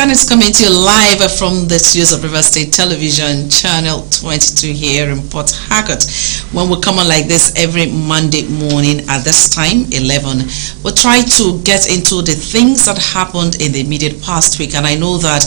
African is coming to you live from the studios of River State Television, Channel 22 here in Port Harcourt. When we come on like this every Monday morning at this time, 11, we'll try to get into the things that happened in the immediate past week. And I know that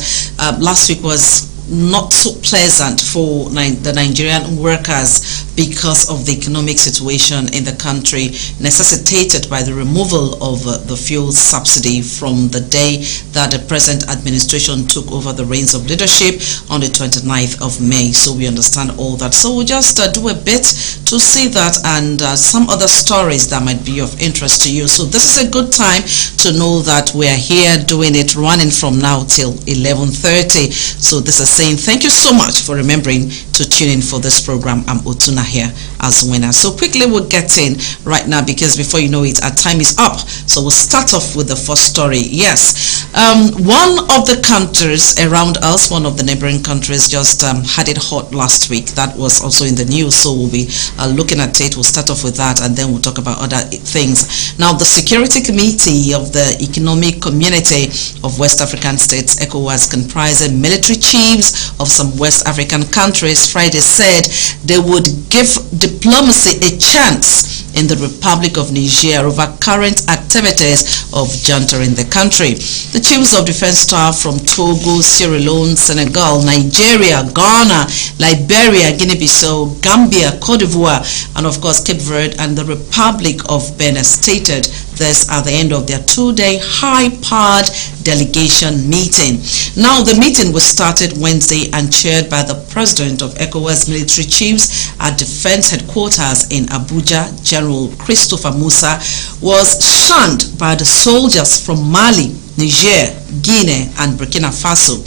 last week was not so pleasant for the Nigerian workers because of the economic situation in the country necessitated by the removal of the fuel subsidy from the day that the present administration took over the reins of leadership on the 29th of May. So we understand all that. So we'll just do a bit to see that and some other stories that might be of interest to you. So this is a good time to know that we are here doing it running from now till 11:30. So this is saying thank you so much for remembering to tune in for this program. I'm Otuna here as winner. So quickly we'll get in right now because before you know it, our time is up. So we'll start off with the first story. Yes, one of the countries around us, one of the neighboring countries, just had it hot last week. That was also in the news. So we'll be looking at it. We'll start off with that and then we'll talk about other things. Now, the Security Committee of the Economic Community of West African States, ECOWAS, comprising military chiefs of some West African countries, Friday said they would give diplomacy a chance in the Republic of Niger over current activities of junta in the country. The chiefs of defense staff from Togo, Sierra Leone, Senegal, Nigeria, Ghana, Liberia, Guinea-Bissau, Gambia, Cote d'Ivoire, and of course Cape Verde and the Republic of Benin stated this at the end of their two-day high-powered delegation meeting. Now, the meeting was started Wednesday and chaired by the president of ECOWAS military chiefs at defense headquarters in Abuja. General Christopher Musa was shunned by the soldiers from Mali, Niger, Guinea, and Burkina Faso.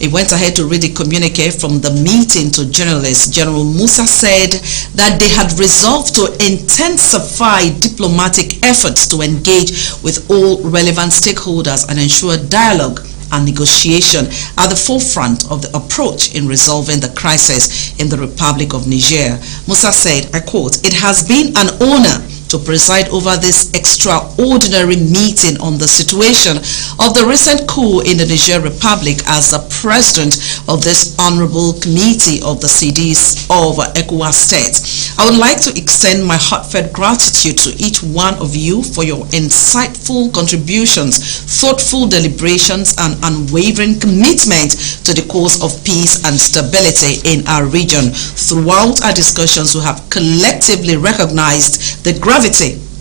He went ahead to read the communique from the meeting to journalists. General Musa said that they had resolved to intensify diplomatic efforts to engage with all relevant stakeholders and ensure dialogue and negotiation at the forefront of the approach in resolving the crisis in the Republic of Niger. Musa said, I quote, "It has been an honor to preside over this extraordinary meeting on the situation of the recent coup in the Niger Republic as the president of this honorable committee of the CDs of ECOWAS states. I would like to extend my heartfelt gratitude to each one of you for your insightful contributions, thoughtful deliberations, and unwavering commitment to the cause of peace and stability in our region. Throughout our discussions, we have collectively recognized the gravity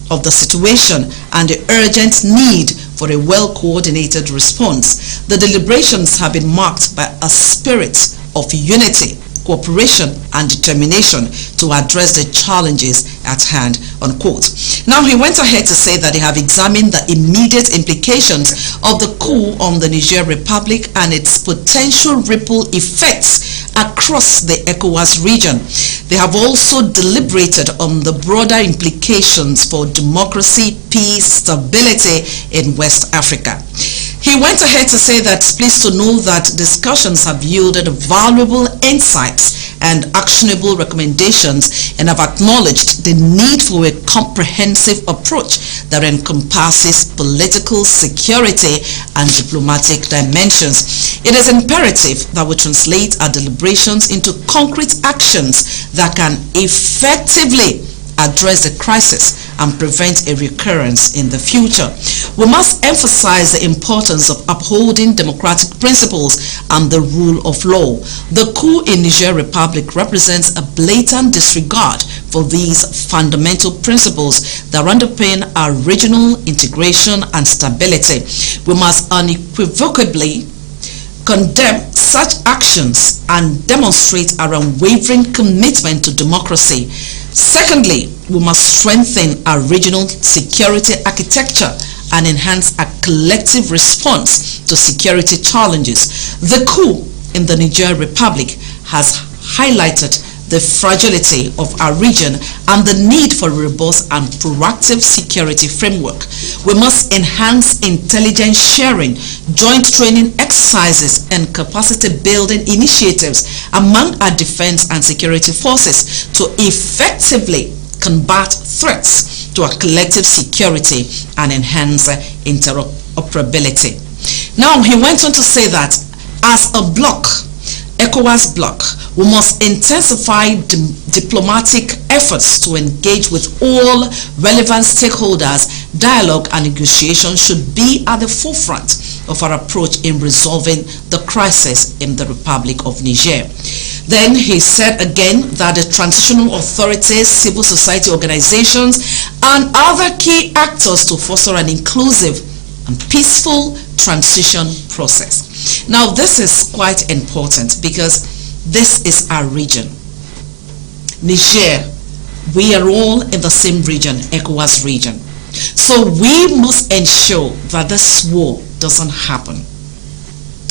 of the situation and the urgent need for a well-coordinated response. The deliberations have been marked by a spirit of unity, cooperation, and determination to address the challenges at hand," unquote. Now, he went ahead to say that they have examined the immediate implications of the coup on the Niger Republic and its potential ripple effects across the ECOWAS region. They have also deliberated on the broader implications for democracy, peace, stability in West Africa. He went ahead to say that it's pleased to know that discussions have yielded valuable insights and actionable recommendations and have acknowledged the need for a comprehensive approach that encompasses political, security, and diplomatic dimensions. It is imperative that we translate our deliberations into concrete actions that can effectively address the crisis and prevent a recurrence in the future. We must emphasize the importance of upholding democratic principles and the rule of law. The coup in Niger Republic represents a blatant disregard for these fundamental principles that underpin our regional integration and stability. We must unequivocally condemn such actions and demonstrate our unwavering commitment to democracy. Secondly, we must strengthen our regional security architecture and enhance a collective response to security challenges. The coup in the Niger Republic has highlighted the fragility of our region and the need for a robust and proactive security framework. We must enhance intelligence sharing, joint training exercises, and capacity building initiatives among our defense and security forces to effectively combat threats to our collective security and enhance interoperability. Now, he went on to say that as a bloc, ECOWAS bloc, we must intensify diplomatic efforts to engage with all relevant stakeholders. Dialogue and negotiation should be at the forefront of our approach in resolving the crisis in the Republic of Niger. Then he said again that the transitional authorities, civil society organizations, and other key actors to foster an inclusive and peaceful transition process. Now, this is quite important because this is our region. Niger, we are all in the same region, ECOWAS region. So we must ensure that this war doesn't happen.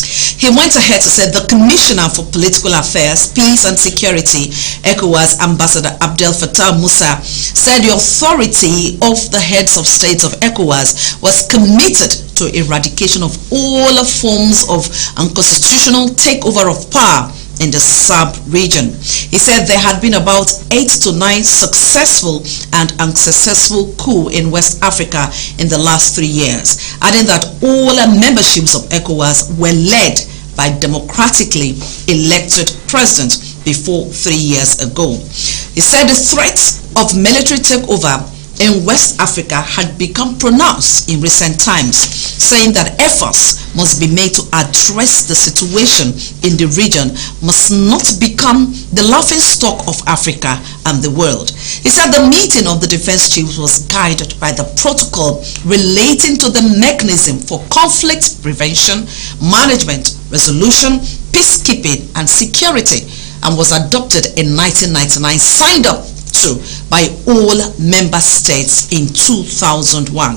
He went ahead to say the Commissioner for Political Affairs, Peace and Security, ECOWAS Ambassador Abdel Fattah Musa, said the authority of the heads of states of ECOWAS was committed to eradication of all forms of unconstitutional takeover of power in the sub-region. He said there had been about 8 to 9 successful and unsuccessful coups in West Africa in the last 3 years, adding that all memberships of ECOWAS were led by democratically elected presidents before 3 years ago. He said the threat of military takeover in West Africa had become pronounced in recent times, saying that efforts must be made to address the situation in the region must not become the laughingstock of Africa and the world. He said the meeting of the defense chiefs was guided by the protocol relating to the mechanism for conflict prevention, management, resolution, peacekeeping, and security, and was adopted in 1999, signed up to by all member states in 2001.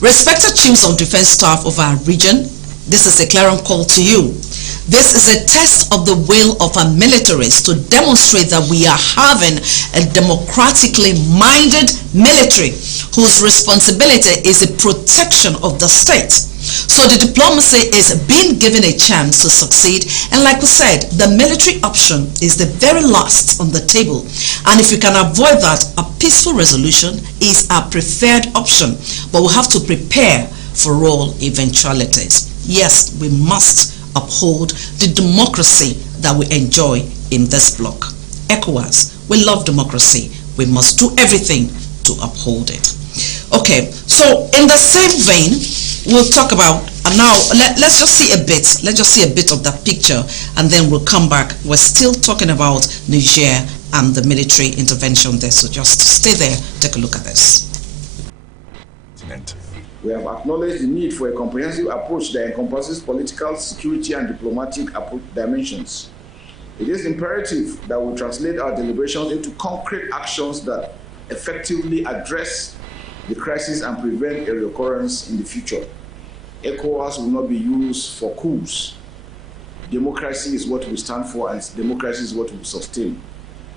Respected chiefs of defense staff of our region, this is a clarion call to you. This is a test of the will of our militaries to demonstrate that we are having a democratically minded military whose responsibility is the protection of the state. So the diplomacy is being given a chance to succeed, and like we said, the military option is the very last on the table, and if we can avoid that, a peaceful resolution is our preferred option, but we have to prepare for all eventualities. Yes, we must uphold the democracy that we enjoy in this bloc. ECOWAS, we love democracy. We must do everything to uphold it. Okay, so in the same vein, we'll talk about, and now let's just see a bit. Let's just see a bit of that picture, and then we'll come back. We're still talking about Niger and the military intervention there. So just stay there, take a look at this. We have acknowledged the need for a comprehensive approach that encompasses political, security, and diplomatic dimensions. It is imperative that we translate our deliberations into concrete actions that effectively address the crisis and prevent a recurrence in the future. ECOWAS will not be used for coups. Democracy is what we stand for, and democracy is what we sustain.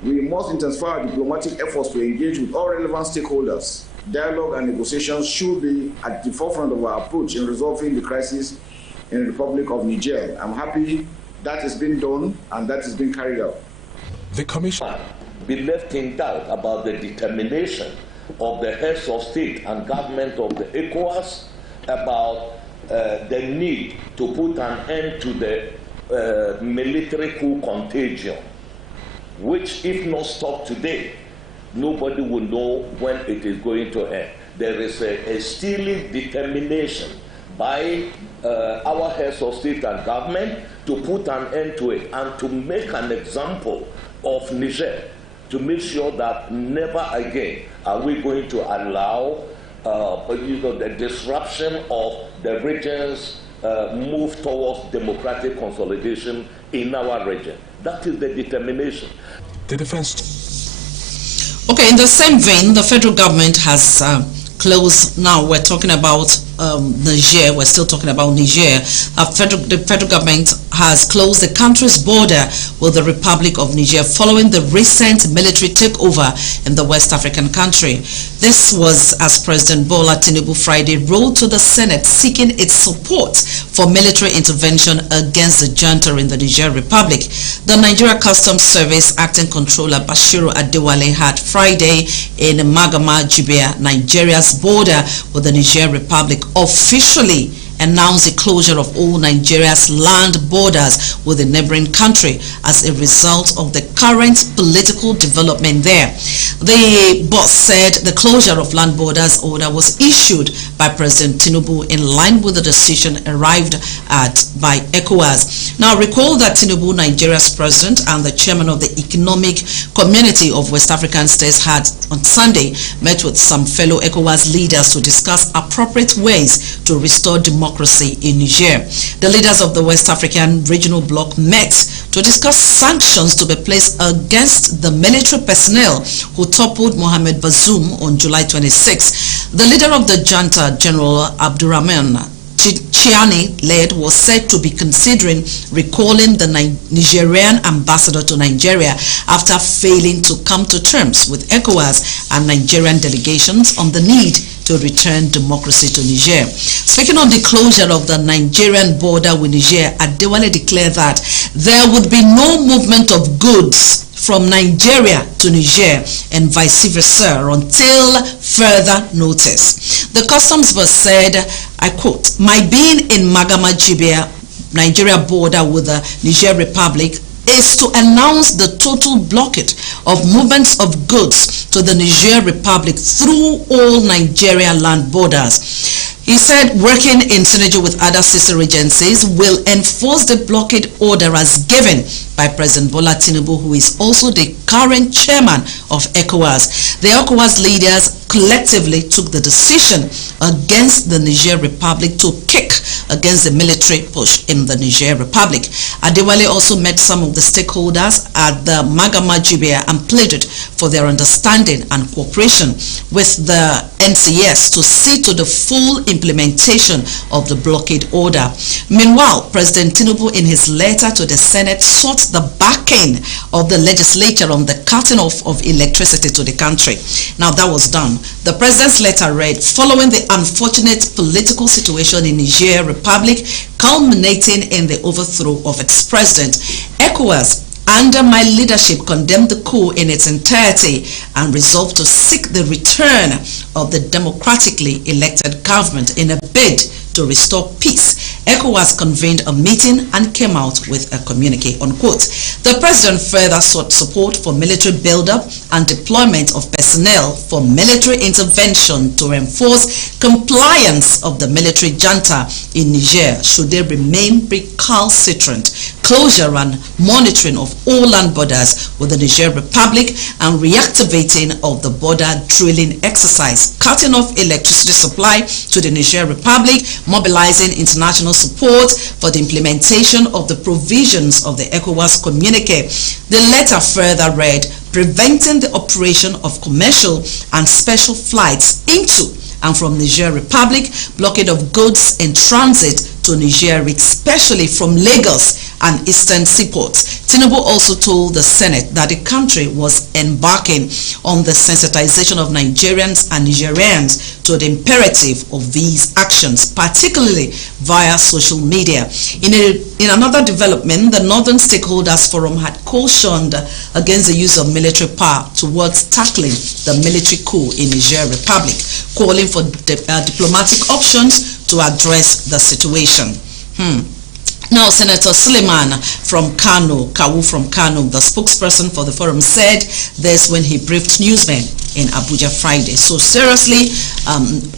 We must intensify our diplomatic efforts to engage with all relevant stakeholders. Dialogue and negotiations should be at the forefront of our approach in resolving the crisis in the Republic of Niger. I'm happy that is being done and that is being carried out. The Commission be left in doubt about the determination of the heads of state and government of the ECOWAS about the need to put an end to the military coup contagion, which, if not stopped today, nobody will know when it is going to end. There is a steely determination by our heads of state and government to put an end to it and to make an example of Niger, to make sure that never again are we going to allow the disruption of the region's move towards democratic consolidation in our region. That is the determination. The defense. Okay, in the same vein, the federal government has closed. Now we're talking about Niger. We're still talking about Niger. The federal government has closed the country's border with the Republic of Niger following the recent military takeover in the West African country. This was as President Bola Tinubu Friday wrote to the Senate seeking its support for military intervention against the junta in the Niger Republic. The Nigeria Customs Service Acting Controller Bashiru Adewale had Friday in Magama, Jibia, Nigeria's border with the Niger Republic, officially announced the closure of all Nigeria's land borders with the neighboring country as a result of the current political development there. The boss said the closure of land borders order was issued by President Tinubu in line with the decision arrived at by ECOWAS. Now recall that Tinubu, Nigeria's president and the chairman of the Economic Community of West African States, had on Sunday met with some fellow ECOWAS leaders to discuss appropriate ways to restore democracy in Niger. The leaders of the West African Regional Bloc met to discuss sanctions to be placed against the military personnel who toppled Mohamed Bazoum on July 26. The leader of the junta, General Abdurrahman Chiani led, was said to be considering recalling the Nigerian ambassador to Nigeria after failing to come to terms with ECOWAS and Nigerian delegations on the need to return democracy to Niger. Speaking of the closure of the Nigerian border with Niger, Adewale declared that there would be no movement of goods from Nigeria to Niger and vice versa until further notice. The customs boss said, I quote, "My being in Magama-Jibia, Nigeria border with the Niger Republic is to announce the total blockade of movements of goods to the Niger Republic through all Nigeria land borders." He said working in synergy with other sister agencies will enforce the blockade order as given by President Bola Tinubu, who is also the current chairman of ECOWAS. The ECOWAS leaders collectively took the decision against the Niger Republic to kick against the military push in the Niger Republic. Adewale also met some of the stakeholders at the Magama-Jibia and pleaded for their understanding and cooperation with the NCS to see to the full implementation of the blockade order. Meanwhile, President Tinubu, in his letter to the Senate, sought the backing of the legislature on the cutting off of electricity to the country. Now that was done. The president's letter read, following the unfortunate political situation in Niger Republic culminating in the overthrow of its president, ECOWAS under my leadership condemned the coup in its entirety and resolved to seek the return of the democratically elected government in a bid to restore peace. ECOWAS convened a meeting and came out with a communique, unquote. The president further sought support for military buildup and deployment of personnel for military intervention to enforce compliance of the military junta in Niger should they remain recalcitrant, closure and monitoring of all land borders with the Niger Republic and reactivating of the border drilling exercise, cutting off electricity supply to the Niger Republic, mobilizing international support for the implementation of the provisions of the ECOWAS communique. The letter further read, preventing the operation of commercial and special flights into and from Niger Republic, blockade of goods in transit to Niger, especially from Lagos and eastern seaports. Tinubu also told the Senate that the country was embarking on the sensitization of Nigerians and Nigerians to the imperative of these actions, particularly via social media. In another development, the Northern Stakeholders Forum had cautioned against the use of military power towards tackling the military coup in Niger Republic, calling for diplomatic options to address the situation. Now, Senator Suleiman from Kano, Kawu from Kano, the spokesperson for the forum, said this when he briefed newsmen in Abuja Friday. So seriously,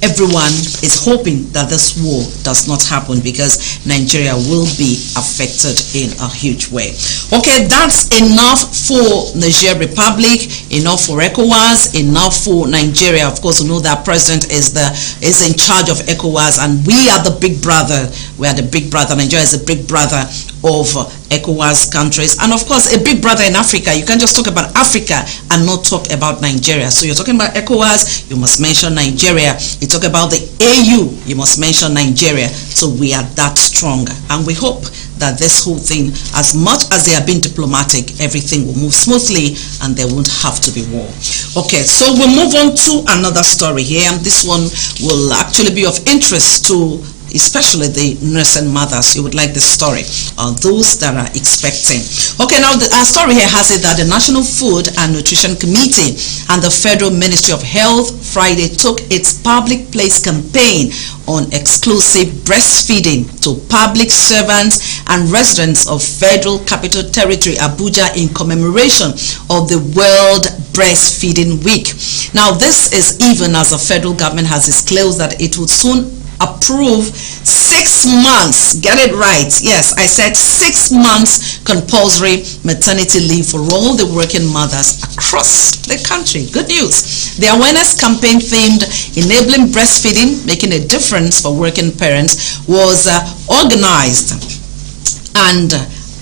everyone is hoping that this war does not happen because Nigeria will be affected in a huge way. Okay, that's enough for Niger Republic, enough for ECOWAS, enough for Nigeria. Of course, we know that president is in charge of ECOWAS, and we are the big brother. We are the big brother. Nigeria is a big brother of ECOWAS countries, and of course a big brother in Africa. You can't just talk about Africa and not talk about Nigeria. So you're talking about ECOWAS, you must mention Nigeria. You talk about the AU, you must mention Nigeria. So we are that strong, and we hope that this whole thing, as much as they are being diplomatic, everything will move smoothly and there won't have to be war. Okay, so we'll move on to another story here, and this one will actually be of interest to especially the nursing mothers. You would like the story, those that are expecting. Okay, now our story here has it that the National Food and Nutrition Committee and the Federal Ministry of Health Friday took its public place campaign on exclusive breastfeeding to public servants and residents of Federal Capital Territory Abuja in commemoration of the World Breastfeeding Week. Now, this is even as the federal government has disclosed that it would soon approve 6 months, get it right, yes, I said 6 months compulsory maternity leave for all the working mothers across the country. Good news. The awareness campaign themed Enabling Breastfeeding, Making a Difference for Working Parents was organized, and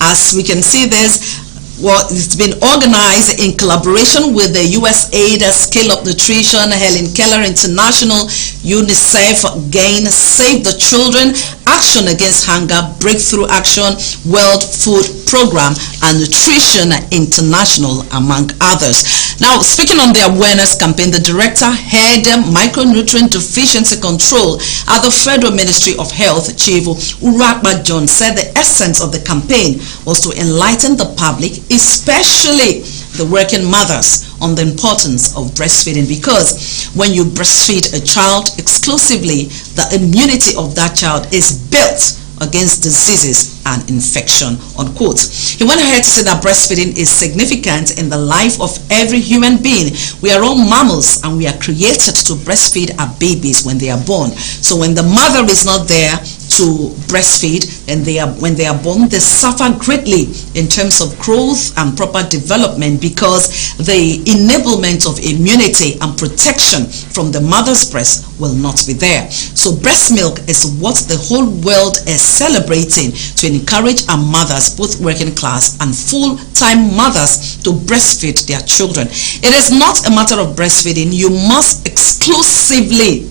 as we can see this, it's been organized in collaboration with the USAID, Scale Up Nutrition, Helen Keller International, UNICEF, GAIN, Save the Children, Action Against Hunger, Breakthrough Action, World Food Program, and Nutrition International, among others. Now, speaking on the awareness campaign, the director, head micronutrient deficiency control at the Federal Ministry of Health, Chief Urakba John, said the essence of the campaign was to enlighten the public, especially the working mothers, on the importance of breastfeeding, because when you breastfeed a child exclusively, the immunity of that child is built against diseases and infection, unquote. He went ahead to say that breastfeeding is significant in the life of every human being. We are all mammals and we are created to breastfeed our babies when they are born. So when the mother is not there to breastfeed and when they are born, they suffer greatly in terms of growth and proper development, because the enablement of immunity and protection from the mother's breast will not be there. So breast milk is what the whole world is celebrating to encourage our mothers, both working class and full-time mothers, to breastfeed their children. It is not a matter of breastfeeding. You must exclusively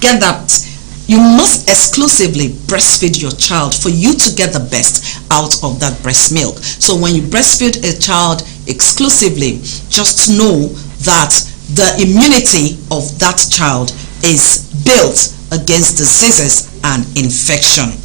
get that. You must exclusively breastfeed your child for you to get the best out of that breast milk. So when you breastfeed a child exclusively, just know that the immunity of that child is built against diseases and infection.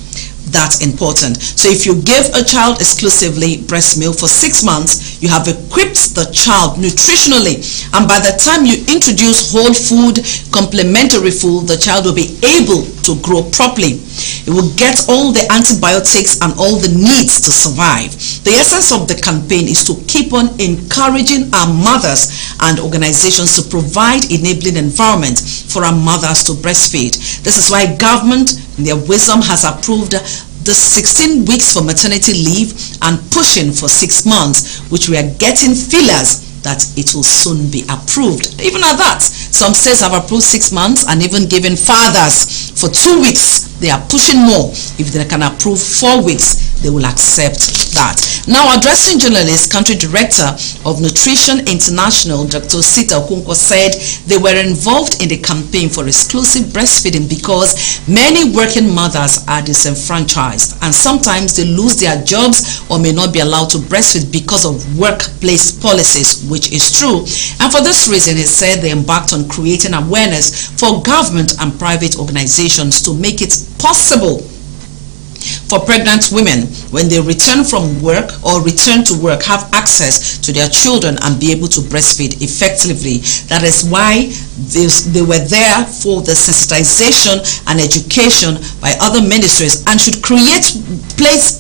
That's important. So if you give a child exclusively breast milk for 6 months, you have equipped the child nutritionally, and by the time you introduce whole food, complementary food, the child will be able to grow properly. It will get all the antibiotics and all the needs to survive. The essence of the campaign is to keep on encouraging our mothers and organizations to provide enabling environment for our mothers to breastfeed. This is why government, in their wisdom, has approved the 16 weeks for maternity leave and pushing for 6 months, which we are getting feelers that it will soon be approved. Even at that, some states have approved 6 months and even given fathers for 2 weeks. They are pushing more. If they can approve 4 weeks, they will accept that. Now, addressing journalists, Country Director of Nutrition International, Dr. Sita Okonkwo, said they were involved in the campaign for exclusive breastfeeding because many working mothers are disenfranchised and sometimes they lose their jobs or may not be allowed to breastfeed because of workplace policies, which is true. And for this reason, he said they embarked on creating awareness for government and private organizations to make it possible for pregnant women, when they return from work or return to work, have access to their children and be able to breastfeed effectively. That is why they were there for the sensitization and education by other ministries, and should create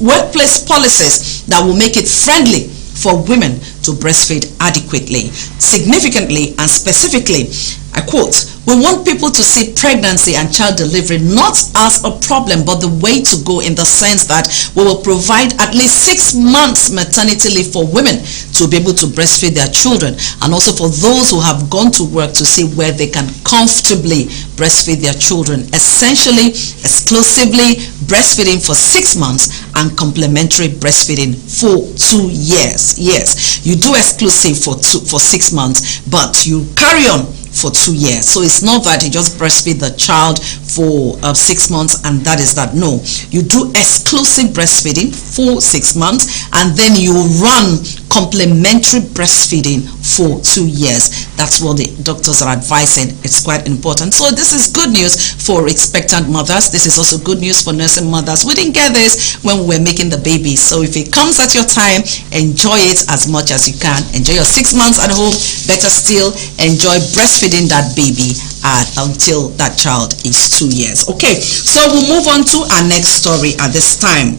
workplace policies that will make it friendly for women to breastfeed adequately, significantly, and specifically. I quote, "We want people to see pregnancy and child delivery not as a problem, but the way to go, in the sense that we will provide at least 6 months maternity leave for women to be able to breastfeed their children, and also for those who have gone to work to see where they can comfortably breastfeed their children. Essentially, exclusively breastfeeding for 6 months and complementary breastfeeding for 2 years. Yes, you do exclusive for 6 months, but you carry on for 2 years. So it's not that you just breastfeed the child for 6 months and that is that. No, you do exclusive breastfeeding for 6 months, and then you run complementary breastfeeding for 2 years. That's what the doctors are advising. It's quite important. So this is good news for expectant mothers. This is also good news for nursing mothers. We didn't get this when we were making the baby. So if it comes at your time, enjoy it as much as you can. Enjoy your 6 months at home. Better still, enjoy breastfeeding that baby until that child is 2 years. Okay, so we'll move on to our next story at this time.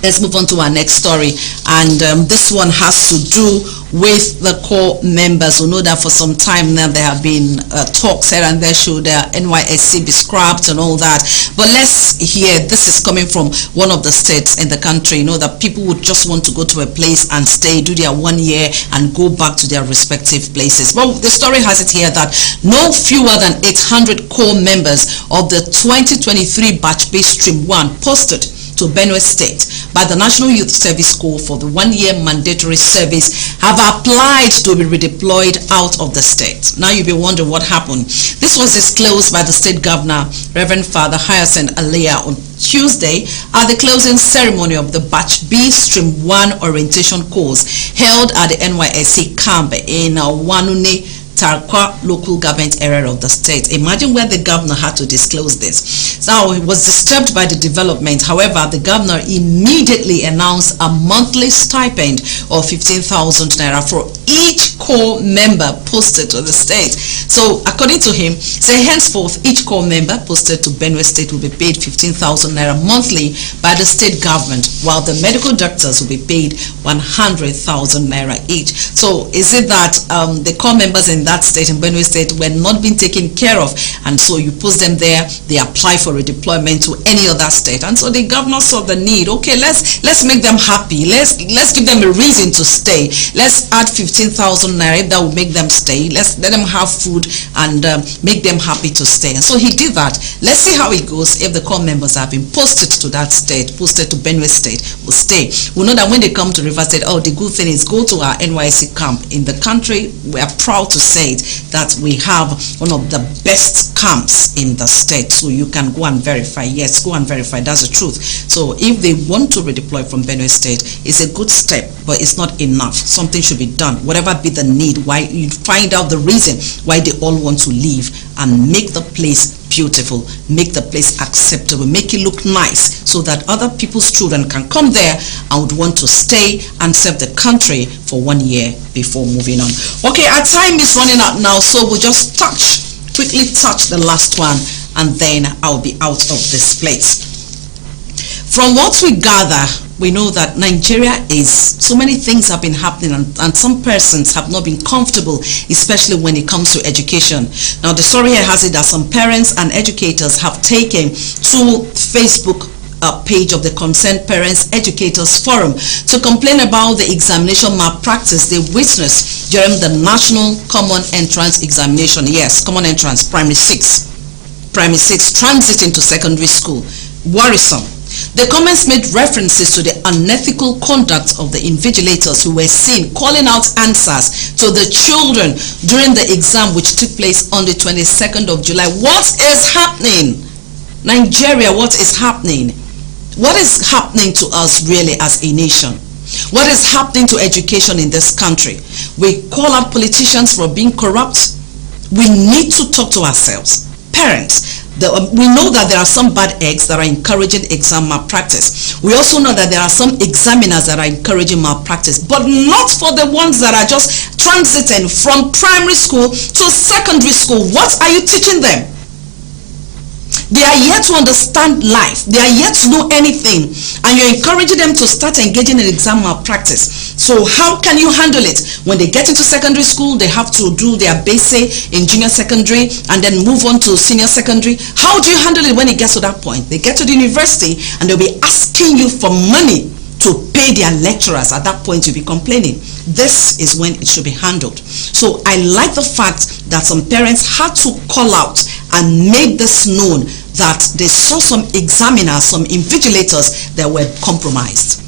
Let's move on to our next story, and this one has to do with the core members. We know that for some time now there have been talks here and there, should NYSC be scrapped and all that. But let's hear, this is coming from one of the states in the country. You know that people would just want to go to a place and stay, do their 1 year and go back to their respective places. Well, the story has it here that no fewer than 800 core members of the 2023 batch B Stream 1 posted to Benue State by the National Youth Service Corps for the 1 year mandatory service have applied to be redeployed out of the state. Now you'll be wondering what happened. This was disclosed by the state governor, Reverend Father Hyacinth Aliyah, on Tuesday at the closing ceremony of the Batch B Stream 1 orientation course held at the NYSC camp in Wanune, Tarkwa local government area of the state. Imagine where the governor had to disclose this. Now, he was disturbed by the development. However, the governor immediately announced a monthly stipend of 15,000 naira for each core member posted to the state. So, according to him, say henceforth, each core member posted to Benue State will be paid 15,000 naira monthly by the state government, while the medical doctors will be paid 100,000 naira each. So, is it that the core members in that state, in Benue State, were not being taken care of, and so you post them there, they apply for redeployment to any other state? And so the governor saw the need. Okay, let's make them happy. Let's give them a reason to stay. Let's add 15,000 naira. If that will make them stay, let's let them have food and make them happy to stay. And so he did that. Let's see how it goes. If the core members have been posted to that state, posted to Benue State, will stay. We know that when they come to River State, oh, the good thing is go to our NYSC camp in the country. We are proud to say that we have one of the best camps in the state, so you can go and verify. Yes, go and verify. That's the truth. So if they want to redeploy from Benue State, it's a good step, but it's not enough. Something should be done, whatever be the need. Why, you find out the reason why they all want to leave and make the place beautiful, make the place acceptable, make it look nice, so that other people's children can come there and would want to stay and serve the country for 1 year before moving on. Okay, our time is running out now, so we'll just quickly touch the last one, and then I'll be out of this place. From what we gather, we know that Nigeria is, so many things have been happening, and some persons have not been comfortable, especially when it comes to education. Now, the story here has it that some parents and educators have taken to Facebook page of the Concerned Parents Educators Forum to complain about the examination malpractice they witnessed during the National Common Entrance Examination. Yes, Common Entrance, Primary 6 transiting to secondary school. Worrisome. The comments made references to the unethical conduct of the invigilators who were seen calling out answers to the children during the exam, which took place on the 22nd of July. What is happening? Nigeria, what is happening? What is happening to us really as a nation? What is happening to education in this country? We call out politicians for being corrupt. We need to talk to ourselves. Parents, we know that there are some bad eggs that are encouraging exam malpractice. We also know that there are some examiners that are encouraging malpractice, but not for the ones that are just transiting from primary school to secondary school. What are you teaching them? They are yet to understand life. They are yet to know anything, and you're encouraging them to start engaging in exam malpractice. So how can you handle it? When they get into secondary school, they have to do their basic in junior secondary and then move on to senior secondary. How do you handle it when it gets to that point? They get to the university and they'll be asking you for money to pay their lecturers. At that point, you'll be complaining. This is when it should be handled. So I like the fact that some parents had to call out and make this known that they saw some examiners, some invigilators that were compromised.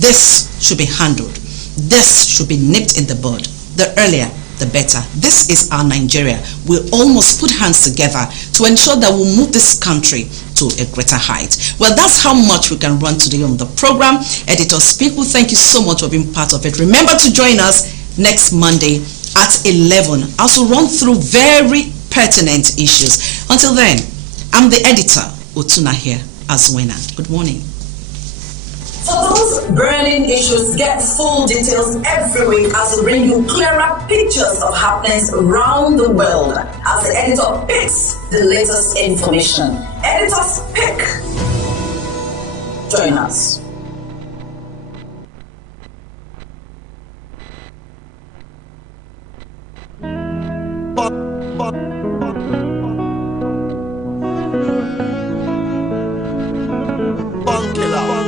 This should be handled. This should be nipped in the bud. The earlier, the better. This is our Nigeria. We all must put hands together to ensure that we move this country to a greater height. Well, that's how much we can run today on the program. Editor Speaker, thank you so much for being part of it. Remember to join us next Monday at 11 as we run through very pertinent issues. Until then, I'm the editor, Otuna here as winner. Good morning. For those burning issues, get full details every week as we bring you clearer pictures of happenings around the world as the editor picks the latest information. Editor's Pick. Join us. Killer.